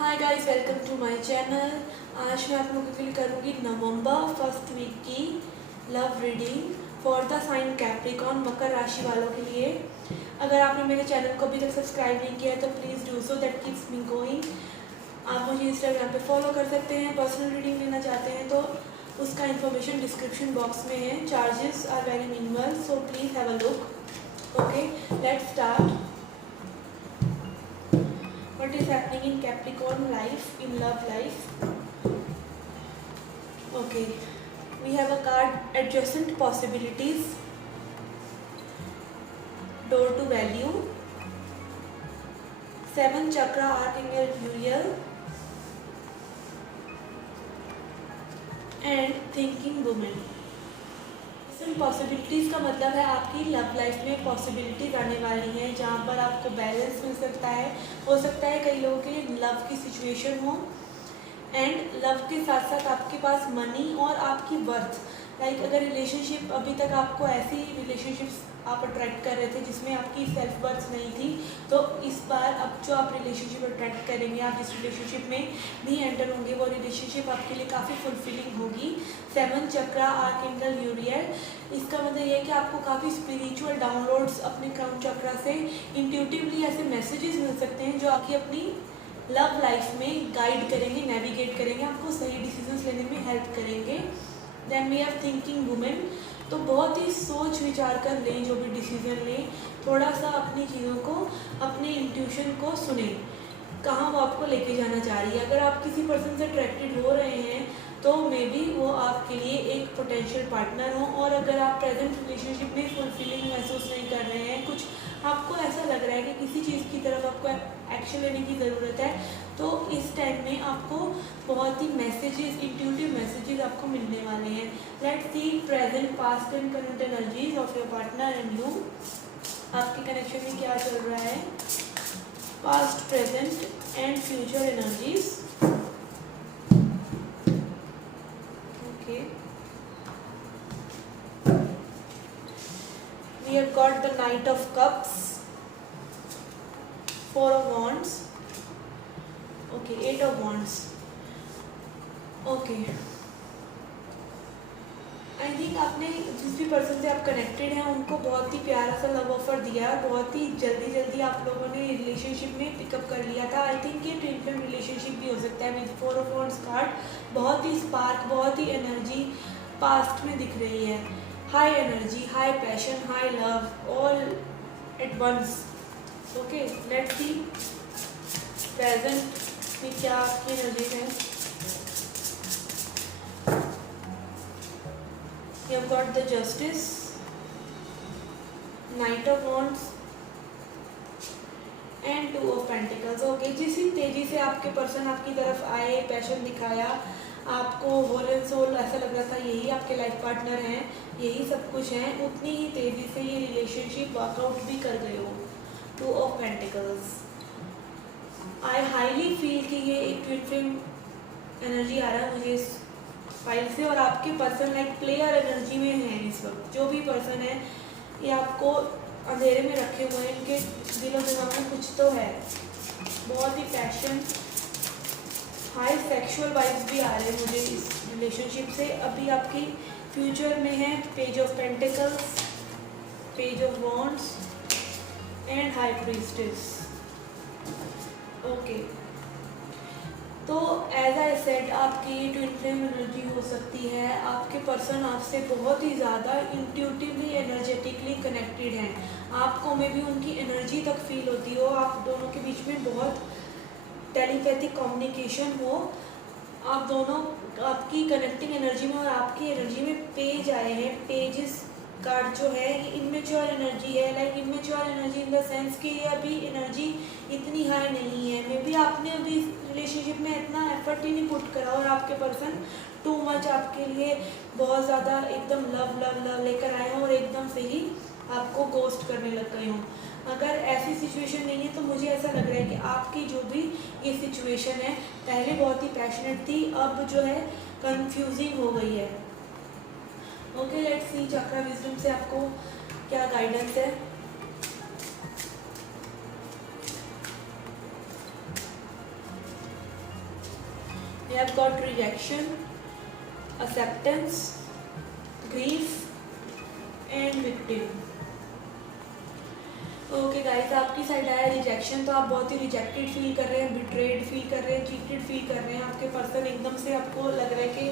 Hi guys, welcome to my channel. आज मैं आप लोगों के लिए करूँगी नवंबर फर्स्ट वीक की love reading for the sign Capricorn, मकर राशि वालों के लिए। अगर आपने मेरे चैनल को अभी तक सब्सक्राइब नहीं किया है तो please do so, that keeps me going. आप मुझे इंस्टाग्राम पे फॉलो कर सकते हैं। पर्सनल रीडिंग लेना चाहते हैं तो उसका इन्फॉर्मेशन डिस्क्रिप्शन बॉक्स में है। Charges are very minimal, so please have a look. Okay, let's start. What is happening in Capricorn life, in love life? Okay, we have a card, adjacent possibilities, door to value, 7 chakra, archangel Uriel, and thinking woman. Possibilities का मतलब है आपकी love life में possibilities आने वाली हैं जहाँ पर आपको बैलेंस मिल सकता है। हो सकता है कई लोगों के लिए लव की सिचुएशन हो एंड लव के साथ साथ आपके पास मनी और आपकी वर्थ। लाइक अगर रिलेशनशिप अभी तक आपको ऐसी रिलेशनशिप्स आप अट्रैक्ट कर रहे थे जिसमें आपकी सेल्फ वर्थ नहीं थी, तो इस बार अब जो आप रिलेशनशिप अट्रैक्ट करेंगे, आप जिस रिलेशनशिप में भी एंटर होंगे वो रिलेशनशिप आपके लिए काफ़ी फुलफिलिंग होगी। 7 चक्रा, आर्कएंजल यूरियल, इसका मतलब ये है कि आपको काफ़ी स्पिरिचुअल डाउनलोड्स अपने क्राउन चक्रा से इंट्यूटिवली ऐसे मैसेजेस मिल सकते हैं जो आपकी अपनी लव लाइफ में गाइड करेंगे, नेविगेट करेंगे, आपको सही डिसीजंस लेने में हेल्प करेंगे। Then we have thinking women, तो बहुत ही सोच विचार कर लें जो भी डिसीजन लें, थोड़ा सा अपनी चीज़ों को, अपने इंट्यूशन को सुने, कहाँ वो आपको लेके जाना चाह रही है। अगर आप किसी पर्सन से अट्रैक्टेड हो रहे हैं तो मे बी वो आपके लिए एक पोटेंशियल पार्टनर हो, और अगर आप प्रेजेंट रिलेशनशिप में फुलफिलिंग महसूस नहीं कर रहे हैं, कुछ आपको ऐसा लग रहा है कि किसी चीज़ की तरफ आपको एक्शन लेने की ज़रूरत है, तो इस टाइम में आपको बहुत ही मैसेजेस, इंट्यूटिव मैसेजेस आपको मिलने वाले हैं। Let's see present, past and current energies of your partner and you. आपके कनेक्शन में क्या चल रहा है, past, present and future energies. Okay, we have got the Knight of Cups, 4 of Wands, okay, 8 of Wands, okay। I think आपने जिस भी person से आप कनेक्टेड हैं उनको बहुत ही प्यारा सा लव ऑफर दिया है, बहुत ही जल्दी जल्दी आप लोगों ने रिलेशनशिप में पिकअप कर लिया था। आई थिंक ये ट्विन फ्लेम रिलेशनशिप भी हो सकता है विद 4 ऑफ वांड्स कार्ड। बहुत ही स्पार्क, बहुत ही एनर्जी पास्ट में दिख रही है। High energy, high passion, high love, all at once. Okay, let's see present में क्या आपकी एनर्जी है। You have got the Justice, Knight of Wands and 2 of Pentacles। Okay, जिसी तेजी से आपके पर्सन आपकी तरफ आए, पैशन दिखाया, आपको होल एंड सोल ऐसा लग रहा था यही आपके लाइफ पार्टनर हैं, यही सब कुछ हैं, उतनी ही तेजी से ये रिलेशनशिप वर्कआउट भी कर गए हो। 2 of Pentacles, I highly feel कि ये एक ट्विन फ्लेम एनर्जी आ रहा है मुझे इस फाइल से, और आपके पर्सन लाइक प्लेयर एनर्जी में है इस वक्त। जो भी पर्सन है ये आपको अंधेरे में रखे हुए हैं, इनके दिलो दिमाग में कुछ तो है, बहुत ही पैशन, हाई सेक्सुअल वाइब्स भी आ रहे हैं मुझे इस रिलेशनशिप से। अभी आपकी फ्यूचर में है page of pentacles, page of wands and high priestess. Okay, तो एज आई सेड आपकी ट्विन फ्लेम एनर्जी हो सकती है। आपके पर्सन आपसे बहुत ही ज़्यादा इंट्यूटिवली, एनर्जेटिकली कनेक्टेड हैं। आपको में भी उनकी एनर्जी तक फील होती हो, आप दोनों के बीच में बहुत टेलीपैथिक कम्युनिकेशन हो। आप दोनों, आपकी कनेक्टिंग एनर्जी में और आपकी एनर्जी में पेज आए हैं। पेजेस कार्ड जो है ये इमेच्योर एनर्जी है, like immature energy in the sense कि ये अभी एनर्जी इतनी हाई नहीं है। मे बी आपने अभी इस रिलेशनशिप में इतना एफर्ट ही नहीं पुट करा और आपके पर्सन टू मच आपके लिए बहुत ज़्यादा एकदम लव लव लव लेकर आए हों और एकदम से ही आपको गोस्ट करने लग गए हों। अगर ऐसी सिचुएशन नहीं है तो मुझे ऐसा लग रहा है कि आपकी जो भी ये सिचुएशन है पहले बहुत ही पैशनेट थी, अब जो है कंफ्यूजिंग हो गई है। Okay, let's C chakra wisdom से आपको क्या गाइडेंस है। You have got rejection, acceptance, grief and victim. Okay guys, आपकी साइड आया रिजेक्शन, तो आप बहुत ही रिजेक्टेड फील कर रहे हैं, बिट्रेड फील कर रहे हैं, चीटेड फील कर रहे हैं। आपके पर्सन एकदम से आपको लग रहा है कि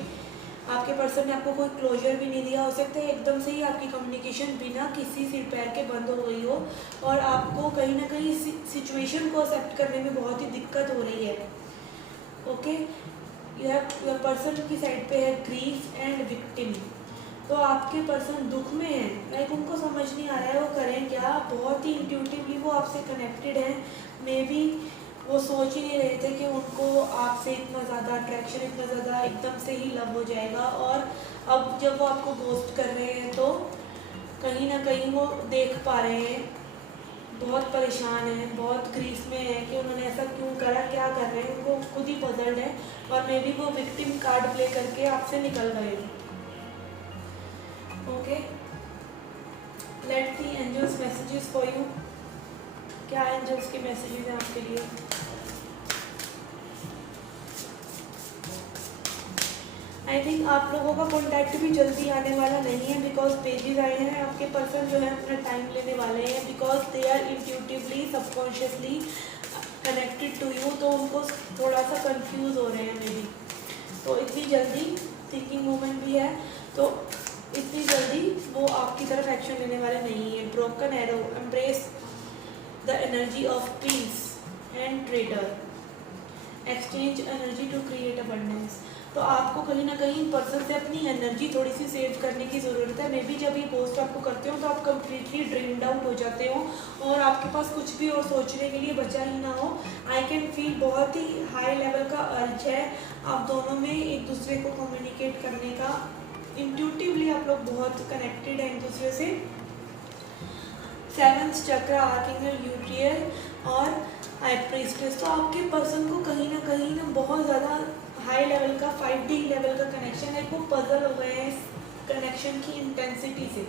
आपके पर्सन ने आपको कोई क्लोजर भी नहीं दिया। हो सकता है एकदम से ही आपकी कम्युनिकेशन बिना किसी सिर पैर के बंद हो गई हो और आपको कहीं ना कहीं सिचुएशन को एक्सेप्ट करने में बहुत ही दिक्कत हो रही है। ओके, योर पर्सन की साइड पे है ग्रीफ एंड विक्टिम। तो आपके पर्सन दुख में है, लाइक उनको समझ नहीं आ रहा है वो करें क्या। बहुत ही इंट्यूटिवली वो आपसे कनेक्टेड हैं। मे बी वो सोच ही नहीं रहे थे कि उनको आपसे इतना ज़्यादा अट्रैक्शन, इतना ज़्यादा एकदम से ही लव हो जाएगा। और अब जब वो आपको गोस्ट कर रहे हैं तो कहीं ना कहीं वो देख पा रहे हैं, बहुत परेशान हैं, बहुत ग्रीस में है कि उन्होंने ऐसा क्यों करा, क्या कर रहे हैं, उनको खुद ही पजल्ड है। और मे बी वो विक्टिम कार्ड प्ले करके आपसे निकल गए। Okay, let the angels messages for you. क्या एंजल्स के मैसेजेस हैं आपके लिए? आई थिंक आप लोगों का कॉन्टैक्ट भी जल्दी आने वाला नहीं है, बिकॉज पेजेस आए हैं। आपके पर्सन जो है अपना टाइम लेने वाले हैं, because they are intuitively subconsciously connected to you. तो उनको थोड़ा सा कंफ्यूज हो रहे हैं मे बी। तो इतनी जल्दी थिंकिंग मोमेंट भी है, तो इतनी जल्दी वो आपकी तरफ एक्शन लेने वाले नहीं है। Broken arrow, embrace the energy of peace and trader, exchange energy to create abundance. तो आपको कहीं ना कहीं पर्सन से अपनी एनर्जी थोड़ी सी सेव करने की ज़रूरत है। मे बी जब ये पोस्ट आपको करते हो तो आप कम्प्लीटली ड्रीम्ड आउट हो जाते हो और आपके पास कुछ भी और सोचने के लिए बचा ही ना हो। आई कैन फील बहुत ही हाई लेवल का अर्ज है आप दोनों में एक दूसरे को कम्युनिकेट करने का। इंट्यूटिवली आप लोग बहुत कनेक्टेड हैं एक दूसरे से। सेवंथ चक्र, आर्कएंजल यूट्रियल और हाई प्रीस्टेस। तो आपके पर्सन को कहीं ना बहुत ज़्यादा हाई लेवल का 5D लेवल का कनेक्शन है। वो पजल हो गए हैं इस कनेक्शन की इंटेंसिटी से।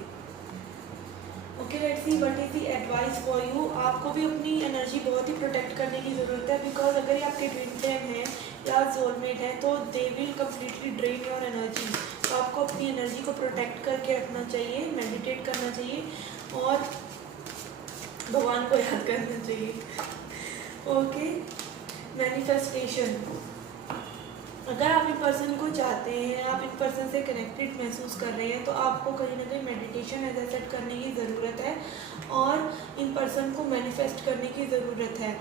Okay, let's see what is the advice for you. आपको भी अपनी एनर्जी बहुत ही प्रोटेक्ट करने की ज़रूरत है, बिकॉज अगर ये आपके ड्रीम फ्लेम है या सोलमेट है तो they will completely drain your energy. तो आपको अपनी एनर्जी को प्रोटेक्ट करके रखना चाहिए, मेडिटेट करना चाहिए और भगवान को याद करना चाहिए। Okay, manifestation. अगर आप इन पर्सन को चाहते हैं, आप इन पर्सन से कनेक्टेड महसूस कर रहे हैं, तो आपको कहीं ना कहीं मेडिटेशन ऐसा सेट करने की ज़रूरत है और इन पर्सन को मैनिफेस्ट करने की ज़रूरत है।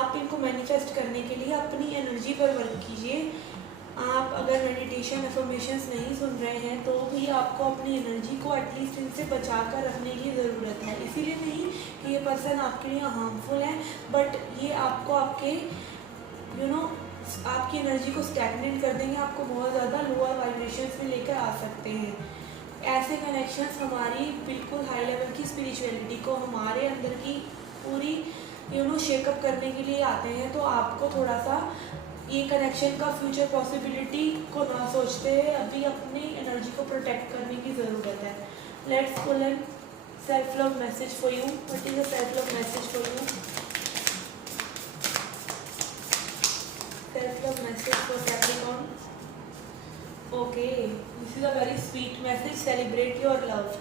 आप इनको मैनिफेस्ट करने के लिए अपनी एनर्जी पर वर्क कीजिए। आप अगर मेडिटेशन अफर्मेशंस नहीं सुन रहे हैं तो भी आपको अपनी एनर्जी को एटलीस्ट इनसे बचा कर रखने की ज़रूरत है। इसीलिए नहीं कि ये पर्सन आपके लिए हार्मफुल है, बट ये आपको आपके आपकी एनर्जी को स्टैग्नेट कर देंगे, आपको बहुत ज़्यादा लोअर वाइब्रेशंस में लेकर आ सकते हैं। ऐसे कनेक्शंस हमारी बिल्कुल हाई लेवल की स्पिरिचुअलिटी को, हमारे अंदर की पूरी शेकअप करने के लिए आते हैं। तो आपको थोड़ा सा ये कनेक्शन का फ्यूचर पॉसिबिलिटी को ना सोचते हुए अभी अपनी एनर्जी को प्रोटेक्ट करने की ज़रूरत है। Let's pull an self love message for you. What is a self love message for you? Self love message for Capricorn. Okay, this is a very sweet message, celebrate your love.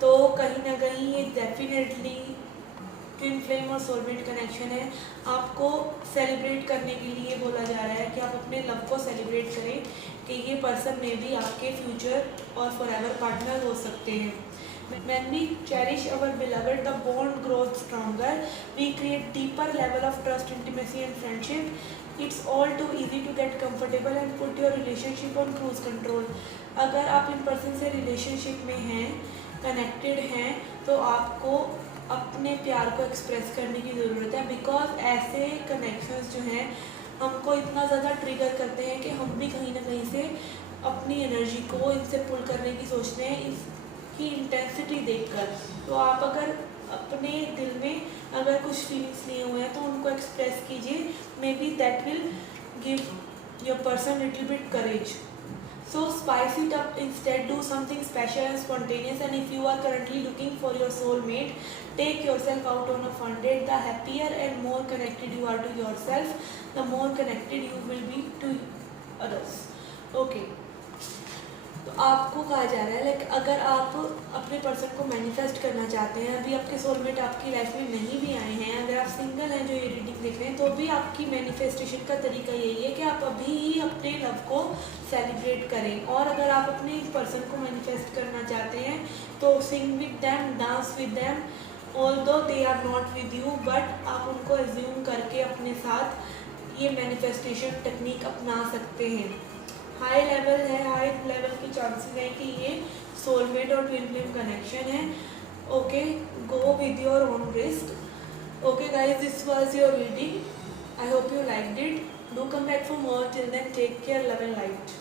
तो कहीं ना कहीं ये definitely twin flame और soulmate connection है। आपको celebrate करने के लिए बोला जा रहा है कि आप अपने लव को सेलिब्रेट करें कि ये पर्सन में भी आपके फ्यूचर और फॉरएवर पार्टनर हो सकते हैं। When we cherish our beloved, the bond grows stronger. We create deeper level of trust, intimacy and friendship. It's all too easy to get comfortable and put your relationship on cruise control. अगर आप in person से relationship में हैं, connected हैं, तो आपको अपने प्यार को एक्सप्रेस करने की ज़रूरत है। बिकॉज ऐसे कनेक्शंस जो हैं हमको इतना ज़्यादा ट्रिगर करते हैं कि हम भी कहीं ना कहीं से अपनी एनर्जी को इनसे पुल करने की सोचते हैं, की इंटेंसिटी देखकर। तो आप अगर अपने दिल में अगर कुछ फीलिंग्स लिए हुए हैं तो उनको एक्सप्रेस कीजिए। Maybe that will give your person little bit courage. So spice it up instead, do something special and spontaneous. And if you are currently looking for your soulmate, take yourself out on a fun date. The happier and more connected you are to yourself, the more connected you will be to others. Okay. तो आपको कहा जा रहा है like अगर आप अपने person को मैनिफेस्ट करना चाहते हैं, अभी आपके सोलमेट आपकी लाइफ में नहीं भी आए हैं, अगर आप सिंगल हैं जो ये रीडिंग देख रहे हैं, तो भी आपकी मैनिफेस्टेशन का तरीका यही है कि आप अभी ही अपने लव को सेलिब्रेट करें। और अगर आप अपने पर्सन को मैनिफेस्ट करना चाहते हैं तो sing with them, dance with them, although they are not with you, but आप उनको एज्यूम करके अपने साथ ये मैनिफेस्टेशन टेक्निक अपना सकते हैं। हाई लेवल की चांसेस है कि ये सोलमेट और ट्विन फ्लेम कनेक्शन है। Okay, go with your own risk. Okay guys, this was your reading. I hope you liked it. Do come back for more. Till then, take care, love and light.